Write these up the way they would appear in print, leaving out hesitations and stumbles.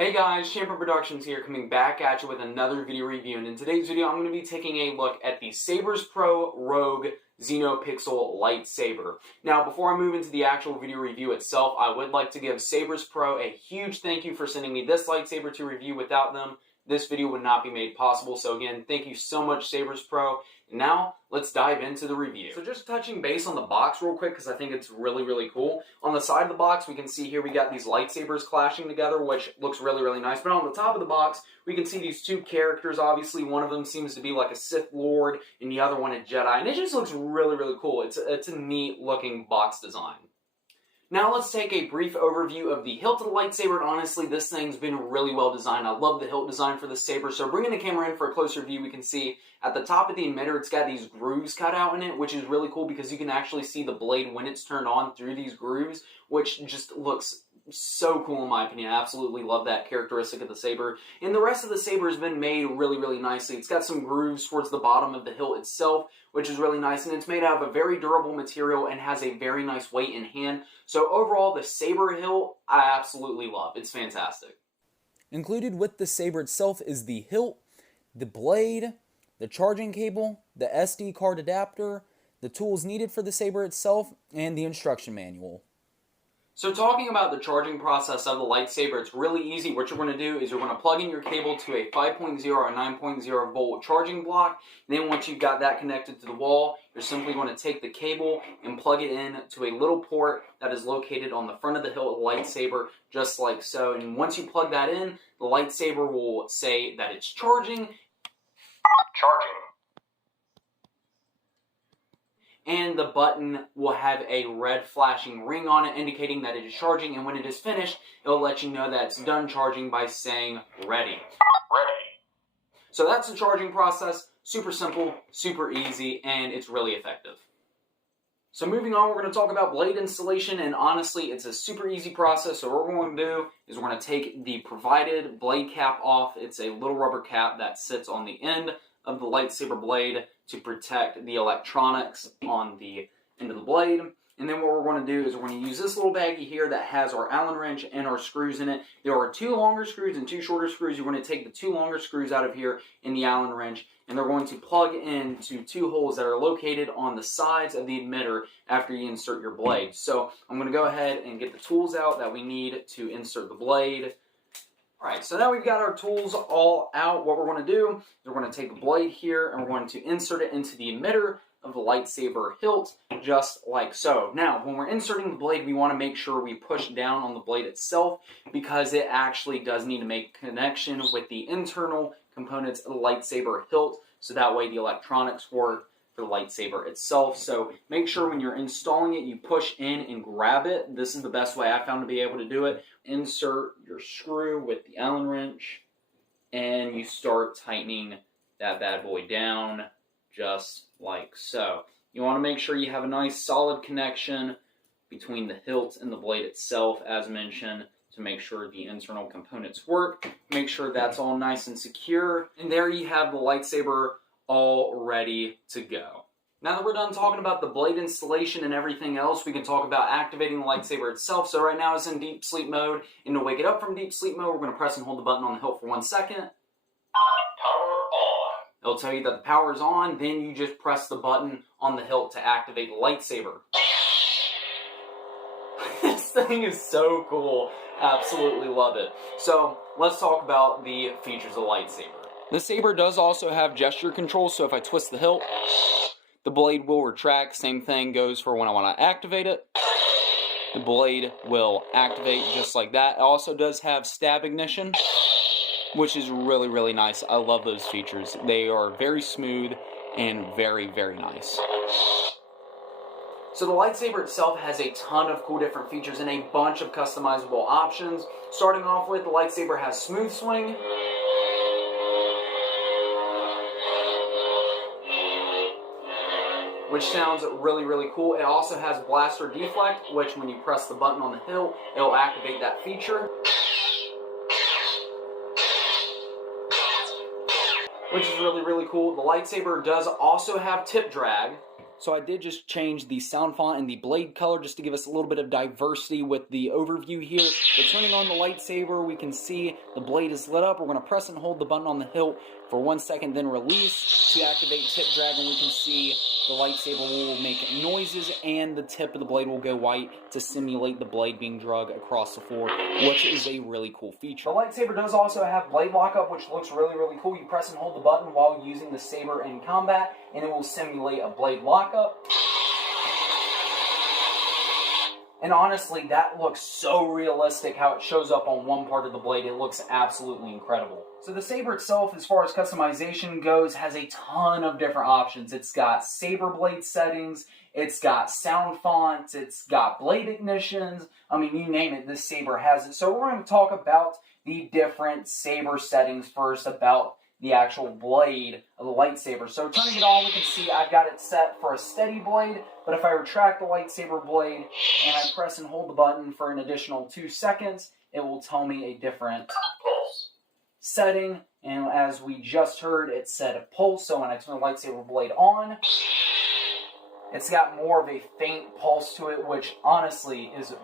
Hey guys, Champion Productions here, coming back at you with another video review, and in today's video I'm going to be taking a look at the Saberspro ROGUE Xenopixel lightsaber. Now, before I move into the actual video review itself, I would like to give Saberspro a huge thank you for sending me this lightsaber to review. Without them, this video would not be made possible. So again, thank you so much, Saberspro. Now, let's dive into the review. So just touching base on the box real quick, because I think it's really cool. On the side of the box, we can see here we got these lightsabers clashing together, which looks really nice. But on the top of the box, we can see these two characters. Obviously, one of them seems to be like a Sith Lord, and the other one a Jedi. And it just looks really cool. It's a neat looking box design. Now let's take a brief overview of the hilt of the lightsaber, and honestly, this thing's been really well designed. I love the hilt design for the saber. So bringing the camera in for a closer view, we can see at the top of the emitter, it's got these grooves cut out in it, which is really cool because you can actually see the blade when it's turned on through these grooves, which just looks so cool in my opinion. I absolutely love that characteristic of the saber. And the rest of the saber has been made really nicely. It's got some grooves towards the bottom of the hilt itself, which is really nice, and it's made out of a very durable material and has a very nice weight in hand. So overall, the saber hilt, I absolutely love. It's fantastic. Included with the saber itself is the hilt, the blade, the charging cable, the SD card adapter, the tools needed for the saber itself, and the instruction manual. So talking about the charging process of the lightsaber, it's really easy. What you're going to do is you're going to plug in your cable to a 5.0 or 9.0 volt charging block. And then once you've got that connected to the wall, you're simply going to take the cable and plug it in to a little port that is located on the front of the hilt of the lightsaber, just like so. And once you plug that in, the lightsaber will say that it's charging. And the button will have a red flashing ring on it indicating that it is charging, and when it is finished, it will let you know that it's done charging by saying ready. So that's the charging process. Super simple, super easy, and it's really effective. So moving on, we're going to talk about blade installation, and honestly, it's a super easy process. So what we're going to do is we're going to take the provided blade cap off. It's a little rubber cap that sits on the end of the lightsaber blade to protect the electronics on the end of the blade. And then what we're going to do is we're going to use this little baggie here that has our Allen wrench and our screws in it. There are two longer screws and two shorter screws. You're going to take the two longer screws out of here in the Allen wrench, and they're going to plug into two holes that are located on the sides of the emitter after you insert your blade. So I'm going to go ahead and get the tools out that we need to insert the blade. Alright, so now we've got our tools all out. What we're going to do is we're going to take the blade here and we're going to insert it into the emitter of the lightsaber hilt, just like so. Now, when we're inserting the blade, we want to make sure we push down on the blade itself because it actually does need to make a connection with the internal components of the lightsaber hilt, so that way the electronics work for the lightsaber itself. So make sure when you're installing it, you push in and grab it. This is the best way I found to be able to do it. Insert your screw with the Allen wrench, and you start tightening that bad boy down, just like so. You want to make sure you have a nice solid connection between the hilt and the blade itself, as mentioned, to make sure the internal components work. Make sure that's all nice and secure. And there you have the lightsaber all ready to go. Now that we're done talking about the blade installation and everything else, we can talk about activating the lightsaber itself. So right now it's in deep sleep mode, and to wake it up from deep sleep mode, we're going to press and hold the button on the hilt for 1 second. Power on. It'll tell you that the power is on, then you just press the button on the hilt to activate the lightsaber. This thing is so cool. Absolutely love it. So let's talk about the features of the lightsaber. The saber does also have gesture control, so if I twist the hilt, the blade will retract. Same thing goes for when I want to activate it. The blade will activate just like that. It also does have stab ignition, which is really nice. I love those features. They are very smooth and very nice. So the lightsaber itself has a ton of cool different features and a bunch of customizable options. Starting off with, the lightsaber has smooth swing, which sounds really cool. It also has blaster deflect, which when you press the button on the hilt, it will activate that feature, which is really cool. The lightsaber does also have tip drag, So I did just change the sound font and the blade color just to give us a little bit of diversity with the overview here. But turning on the lightsaber, we can see the blade is lit up. We're going to press and hold the button on the hilt for 1 second, then release. To activate tip drag, and we can see the lightsaber will make noises and the tip of the blade will go white to simulate the blade being dragged across the floor, which is a really cool feature. The lightsaber does also have blade lockup, which looks really, really cool. You press and hold the button while using the saber in combat, and it will simulate a blade lockup. And honestly, that looks so realistic how it shows up on one part of the blade. It looks absolutely incredible. So the saber itself, as far as customization goes, has a ton of different options. It's got saber blade settings, it's got sound fonts, it's got blade ignitions. I mean, you name it, this saber has it. So we're going to talk about the different saber settings first, about the actual blade of the lightsaber. So turning it on, we can see I've got it set for a steady blade, but if I retract the lightsaber blade and I press and hold the button for an additional 2 seconds, it will tell me a different pulse setting. And as we just heard, it set a pulse, so when I turn the lightsaber blade on, it's got more of a faint pulse to it, which honestly is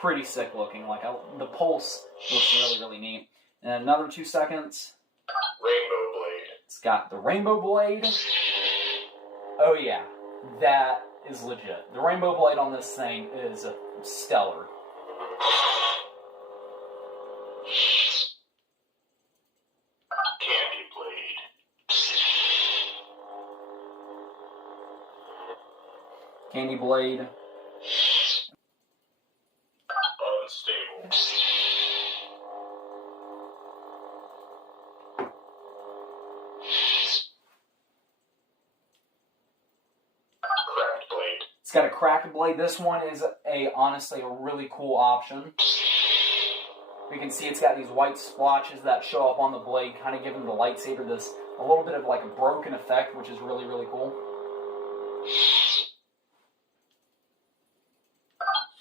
pretty sick looking. Like, the pulse looks really, really neat. And another 2 seconds. Rainbow blade. It's got the rainbow blade. Oh yeah, that is legit. The rainbow blade on this thing is stellar. Candy blade. Candy blade. Unstable. Cracked blade. It's got a cracked blade. This one is honestly a really cool option. We can see it's got these white splotches that show up on the blade, kind of giving the lightsaber this a little bit of like a broken effect, which is really, really cool.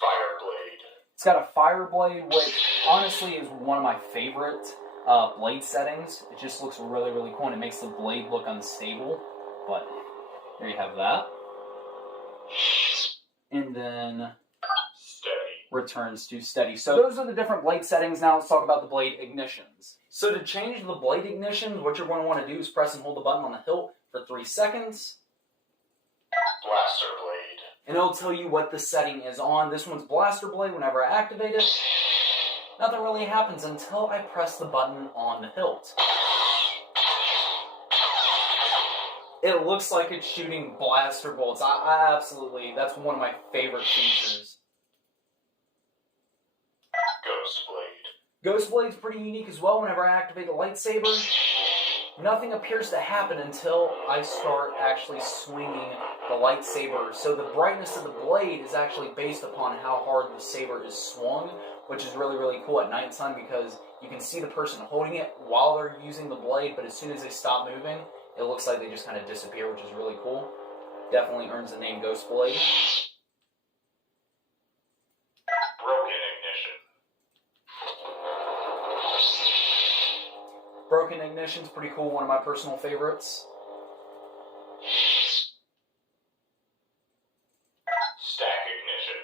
Fire blade. It's got a fire blade, which honestly is one of my favorite blade settings. It just looks really, really cool, and it makes the blade look unstable. But there you have that. And then Steady. returns to steady. So those are the different blade settings. Now let's talk about the blade ignitions. So to change the blade ignition, what you're going to want to do is press and hold the button on the hilt for 3 seconds. Blaster blade. And it'll tell you what the setting is on. This one's blaster blade. Whenever I activate it, nothing really happens until I press the button on the hilt. It looks like it's shooting blaster bolts. I absolutely, that's one of my favorite features. Ghost blade. Ghost Blade's pretty unique as well. Whenever I activate the lightsaber, nothing appears to happen until I start actually swinging the lightsaber. So the brightness of the blade is actually based upon how hard the saber is swung, which is really, really cool at nighttime because you can see the person holding it while they're using the blade, but as soon as they stop moving, it looks like they just kind of disappear, which is really cool. Definitely earns the name Ghost Blade. Broken ignition. Broken Ignition's pretty cool, one of my personal favorites. Stack ignition.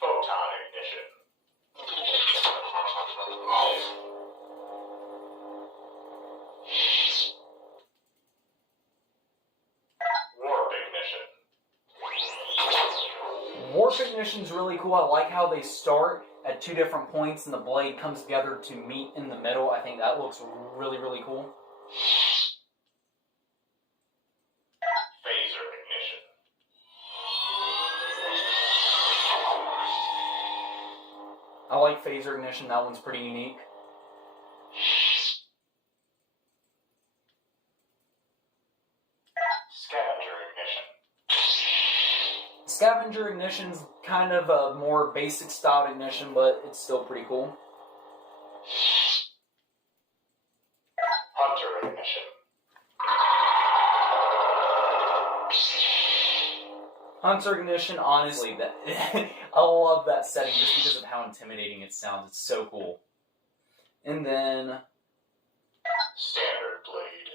Photon ignition. Warp ignition. Warp Ignition's really cool. I like how they start at 2 different points and the blade comes together to meet in the middle. I think that looks really, really cool. Phaser ignition. I like Phaser Ignition. That one's pretty unique. Scavenger ignition. Scavenger Ignition's kind of a more basic style ignition, but it's still pretty cool. Hunter ignition. Hunter Ignition, honestly, that I love that setting just because of how intimidating it sounds. It's so cool. And then Standard blade.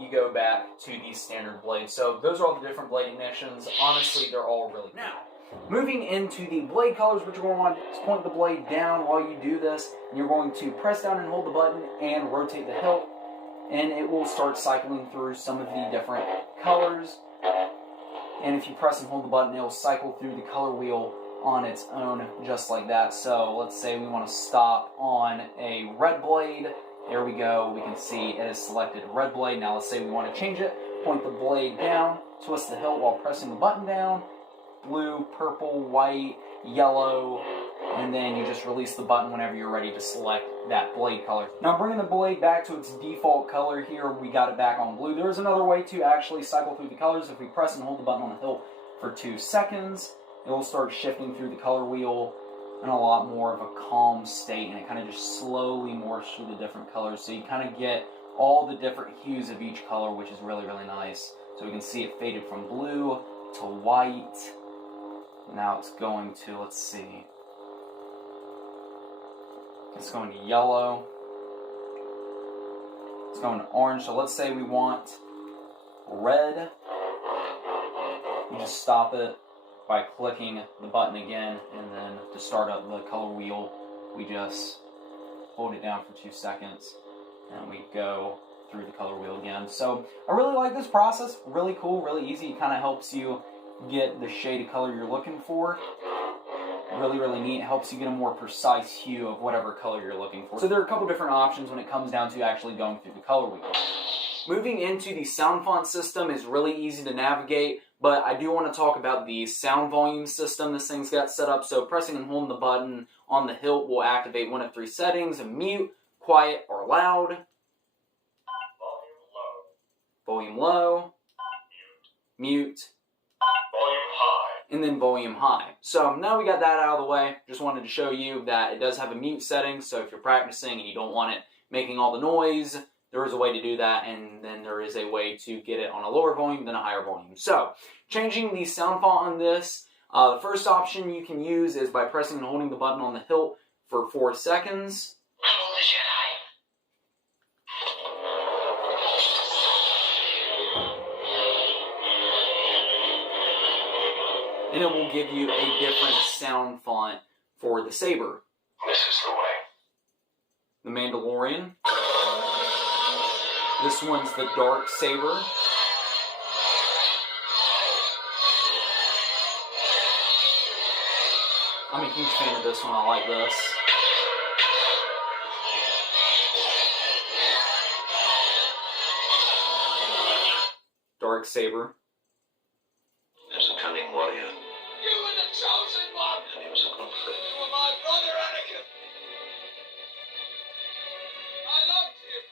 you go back to the standard blade. So those are all the different blade ignitions. Honestly, they're all really cool. Now, moving into the blade colors, what you're going to want is point the blade down while you do this. And you're going to press down and hold the button and rotate the hilt. And it will start cycling through some of the different colors. And if you press and hold the button, it will cycle through the color wheel on its own, just like that. So let's say we want to stop on a red blade. There we go. We can see it has selected red blade. Now let's say we want to change it. Point the blade down, twist the hilt while pressing the button down. Blue, purple, white, yellow, and then you just release the button whenever you're ready to select that blade color. Now bringing the blade back to its default color here, we got it back on blue. There is another way to actually cycle through the colors. If we press and hold the button on the hilt for 2 seconds, it will start shifting through the color wheel in a lot more of a calm state, and it kind of just slowly morphs through the different colors. So you kind of get all the different hues of each color, which is really, really nice. So we can see it faded from blue to white. Now it's going to, let's see, it's going to yellow, it's going to orange. So let's say we want red. You just stop it by clicking the button again, and then to start up the color wheel, we just hold it down for 2 seconds, and we go through the color wheel again. So I really like this process. Really cool, really easy. It kind of helps you get the shade of color you're looking for. Really, really neat. It helps you get a more precise hue of whatever color you're looking for. So there are a couple different options when it comes down to actually going through the color wheel. Moving into the sound font system is really easy to navigate, but I do want to talk about the sound volume system this thing's got set up. So pressing and holding the button on the hilt will activate one of 3 settings: mute, quiet, or loud. Volume low. Volume low. Mute. Volume high. And then volume high. So now we got that out of the way, just wanted to show you that it does have a mute setting, so if you're practicing and you don't want it making all the noise, there is a way to do that, and then there is a way to get it on a lower volume than a higher volume. So, changing the sound font on this, the first option you can use is by pressing and holding the button on the hilt for 4 seconds. Hello, the Jedi. And it will give you a different sound font for the saber. This is the way. The Mandalorian. This one's the dark saber. I'm a huge fan of this one. I like this. Dark saber. There's a cunning warrior. You were the chosen one! And he was a good friend. You were my brother, Anakin! I loved him!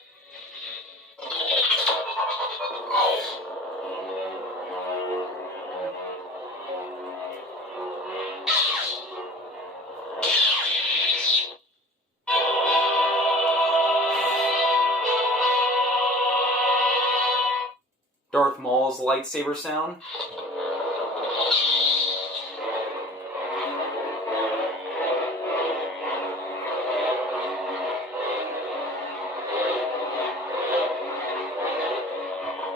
Darth Maul's lightsaber sound.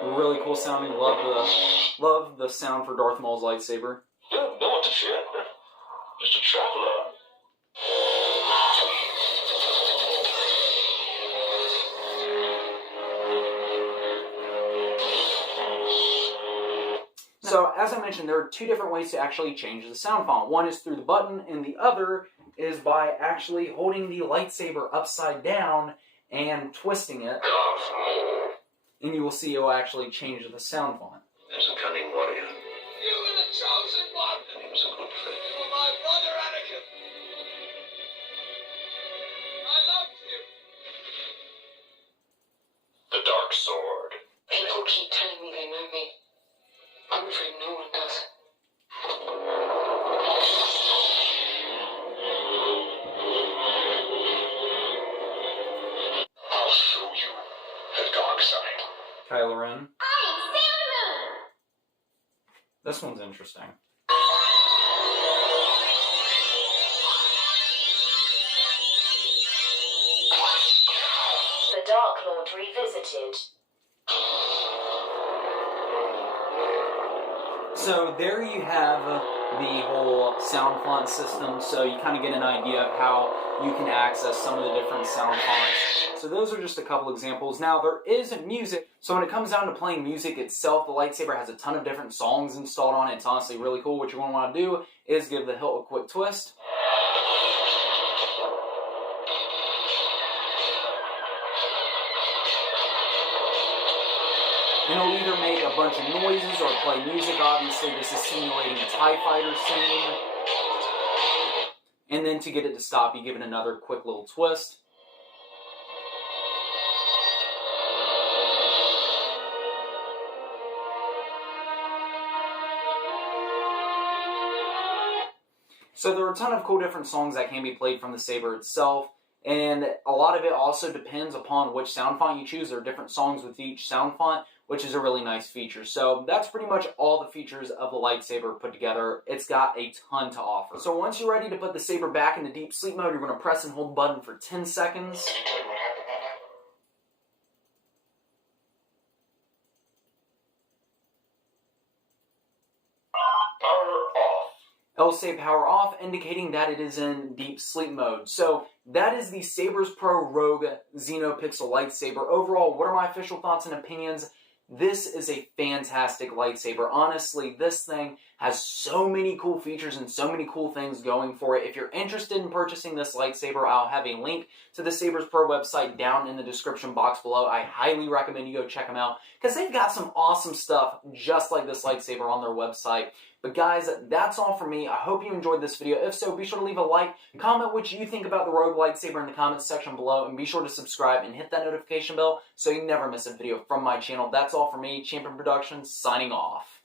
Really cool sounding. Love the sound for Darth Maul's lightsaber. You have no one to fear. Just a traveler. So, as I mentioned, there are 2 different ways to actually change the sound font. One is through the button, and the other is by actually holding the lightsaber upside down and twisting it. And you will see it will actually change the sound font. There's a cunning warrior. You were the chosen one! And he was a good friend. You were my brother, Anakin! I loved him! The dark sword. People keep telling me they know me. I'm afraid no one does. I'll show you the dark side. Kylo Ren. This one's interesting. The Dark Lord Revisited. So there you have the whole sound font system, so you kind of get an idea of how you can access some of the different sound fonts. So those are just a couple examples. Now there is music, so when it comes down to playing music itself, the lightsaber has a ton of different songs installed on it. It's honestly really cool. What you're going to want to do is give the hilt a quick twist. And it'll either make a bunch of noises or play music. Obviously, this is simulating a TIE fighter scene. And then to get it to stop, you give it another quick little twist. So there are a ton of cool different songs that can be played from the saber itself. And a lot of it also depends upon which sound font you choose. There are different songs with each sound font, which is a really nice feature. So that's pretty much all the features of the lightsaber put together. It's got a ton to offer. So once you're ready to put the saber back into deep sleep mode, you're going to press and hold the button for 10 seconds. It'll say power off, indicating that it is in deep sleep mode. So that is the Saberspro ROGUE Xenopixel lightsaber. Overall, what are my official thoughts and opinions? This is a fantastic lightsaber. Honestly, this thing has so many cool features and so many cool things going for it. If you're interested in purchasing this lightsaber, I'll have a link to the Saberspro website down in the description box below. I highly recommend you go check them out because they've got some awesome stuff just like this lightsaber on their website. But guys, that's all for me. I hope you enjoyed this video. If so, be sure to leave a like, comment what you think about the Rogue lightsaber in the comments section below, and be sure to subscribe and hit that notification bell so you never miss a video from my channel. That's all for me, Champion Productions, signing off.